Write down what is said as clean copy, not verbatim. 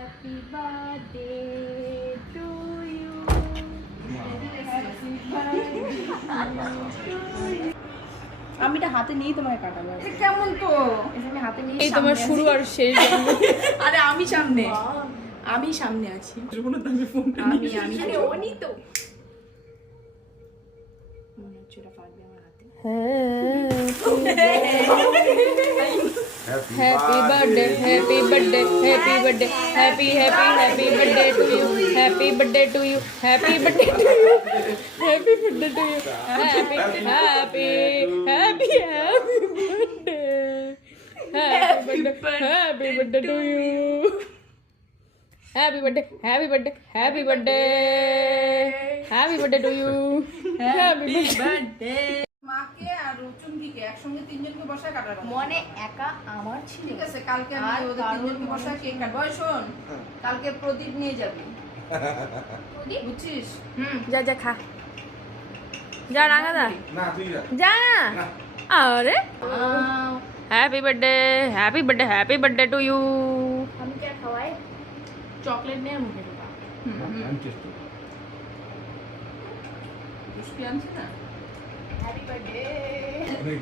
Happy birthday to you, আমি এটা হাতে নিয়ে তোমাকে কাটাবো। কেমন তো আমি হাতে নিয়ে এই তোমার শুরু আর শেষ। আরে আমি সামনে আছি। আমি অনি তো মনে হচ্ছে ওটা পারবে আমার হাতে। Happy birthday happy birthday happy birthday happy happy happy birthday to you, happy birthday to you, happy birthday to you, happy birthday to you, happy happy happy happy birthday, happy birthday, happy birthday to you, happy birthday, happy birthday, happy birthday, happy birthday to you, happy birthday. মাকে আর চুমকিকে একসঙ্গে তিনজনকে বসায় কাটাবো। মনে একা আমার ছিল। ঠিক আছে, কালকে আমি ওদের তিনজনকে বসায় কেক কাটবো। ওই শোন, কালকে প্রদীপ নিয়ে যাবি, বুঝছিস? যা যা খা, যা রাঙা দা, না তুই যা যা না। আরে happy birthday, happy birthday, happy birthday to you. আমি কি আর খাওয়াই? চকলেট নিয়ে মুখে ঢোকা। পুষ্পি আনছি না। Happy birthday. অনেক